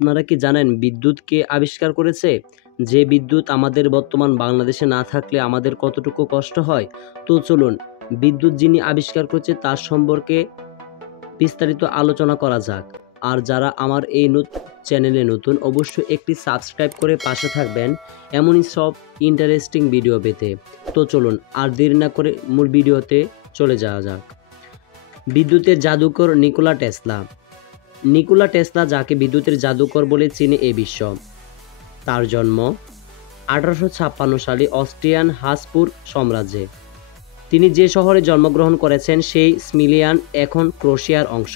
আপনারা কি জানেন বিদ্যুৎ কে আবিষ্কার করেছে? যে বিদ্যুৎ আমাদের বর্তমান বাংলাদেশে না থাকলে আমাদের কতটুকু কষ্ট হয়। তো চলুন বিদ্যুৎ যিনি আবিষ্কার করেছে তার সম্পর্কে বিস্তারিত আলোচনা করা যাক। আর যারা আমার এই চ্যানেলে নতুন অবশ্যই একটি সাবস্ক্রাইব করে পাশে থাকবেন এমনই সব ইন্টারেস্টিং ভিডিও পেতে। তো চলুন আর দেরি না করে মূল ভিডিওতে চলে যাওয়া যাক। বিদ্যুতের জাদুকর নিকোলা টেসলা। নিকোলা টেসলা, যাকে বিদ্যুতের জাদুকর বলে চিনে এই বিশ্ব, তার জন্ম 1856 সালে অস্ট্রিয়ান হাসপুর সাম্রাজ্যে। তিনি যে শহরে জন্মগ্রহণ করেছেন সেই স্মিলিয়ান এখন ক্রোয়েশিয়ার অংশ,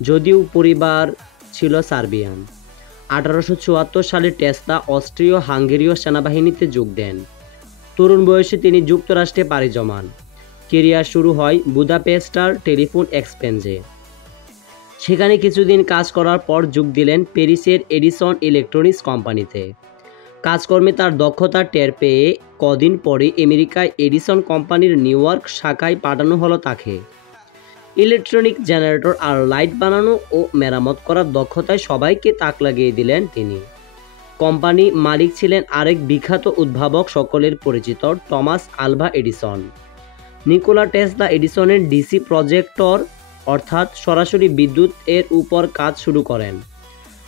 যদিও পরিবার ছিল সার্বিয়ান। 1874 সালে টেসলা অস্ট্রীয় হাঙ্গেরীয় সেনাবাহিনীতে যোগ দেন। তরুণ বয়সে তিনি যুক্তরাষ্ট্রে পাড়ি জমান। কেরিয়ার শুরু হয় বুদাপেস্টার টেলিফোন এক্সচেঞ্জে। সেখানে কিছুদিন কাজ করার পর যোগ দিলেন প্যারিসের এডিসন ইলেকট্রনিক্স কোম্পানিতে। কাজকর্মে তার দক্ষতা টের পেয়ে কদিন পরে আমেরিকায় এডিসন কোম্পানির নিউ ইয়র্ক শাখায় পাঠানো হলো তাকে। ইলেকট্রনিক জেনারেটর আর লাইট বানানো ও মেরামত করার দক্ষতায় সবাইকে তাক লাগিয়ে দিলেন তিনি। কোম্পানি মালিক ছিলেন আরেক বিখ্যাত উদ্ভাবক, সকলের পরিচিত Thomas Alva Edison. Nikola Tesla এডিসনের ডিসি প্রজেক্টর অর্থাৎ সরাসরি বিদ্যুৎ এর উপর কাজ শুরু করেন।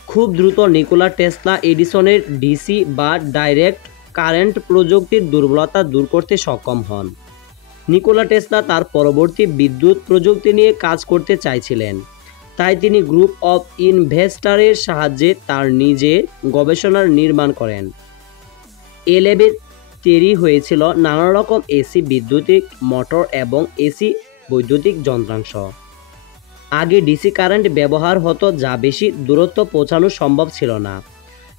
খুব দ্রুত নিকোলা টেসলা এডিসনের ডিসি বা ডাইরেক্ট কারেন্ট প্রযুক্তির দুর্বলতা দূর করতে সক্ষম হন। নিকোলা টেসলা তার পরবর্তী বিদ্যুৎ প্রযুক্তি নিয়ে কাজ করতে চাইছিলেন, তাই তিনি গ্রুপ অফ ইনভেস্টরের সাহায্যে তার নিজের গবেষণার নির্মাণ করেন। এ ল্যাবে তৈরি হয়েছিল নানা রকম এসি বৈদ্যুতিক মোটর এবং এসি বৈদ্যুতিক যন্ত্রাংশ। আগে ডিসি কারেন্ট ব্যবহার হতো, যা বেশি দূরত্ব পৌঁছানো সম্ভব ছিল না,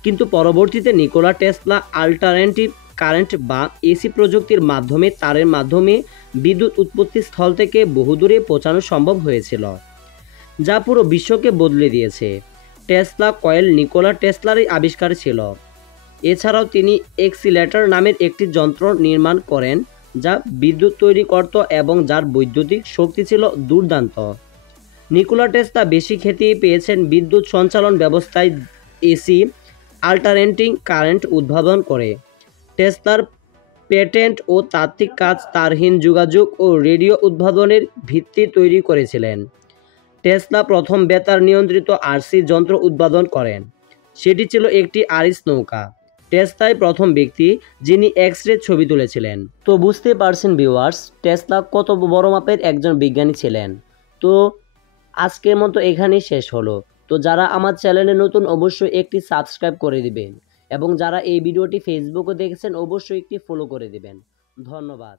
কিন্তু পরবর্তীতে নিকোলা টেসলা অল্টারনেটিভ কারেন্ট বা এসি প্রযুক্তির মাধ্যমে তারের মাধ্যমে বিদ্যুৎ উৎপত্তি স্থল থেকে বহুদূরে পৌঁছানো সম্ভব হয়েছিল, যা পুরো বিশ্বকে বদলে দিয়েছে। টেসলা কয়েল নিকোলা টেসলারই আবিষ্কার ছিল। এছাড়াও তিনি এক্সিলেটর নামের একটি যন্ত্র নির্মাণ করেন যা বিদ্যুৎ তৈরি করত এবং যার বৈদ্যুতিক শক্তি ছিল দুর্দান্ত। নিকোলা টেসলা বেশি খ্যাতি পেয়েছেন বিদ্যুৎ সঞ্চালন ব্যবস্থায় এসি অল্টারনেটিং কারেন্ট উদ্ভাবন করে। টেসলার পেটেন্ট ও তাত্ত্বিক কাজ তারহীন যোগাযোগ ও রেডিও উদ্ভাবনের ভিত্তি তৈরি করেছিলেন। টেসলা প্রথম বেতার নিয়ন্ত্রিত আরসি যন্ত্র উদ্ভাবন করেন, সেটি ছিল একটি আরিস নৌকা। টেসলাই প্রথম ব্যক্তি যিনি এক্স-রে ছবি তুলেছিলেন। তো বুঝতে পারছেন ভিউয়ার্স, টেসলা কত বড় মাপের একজন বিজ্ঞানী ছিলেন। তো আজকের মতো এখানেই শেষ হলো। তো যারা আমার চ্যানেলে নতুন অবশ্যই একটি সাবস্ক্রাইব করে দিবেন এবং যারা এই ভিডিওটি ফেসবুকে দেখেছেন অবশ্যই একটি ফলো করে দিবেন। ধন্যবাদ।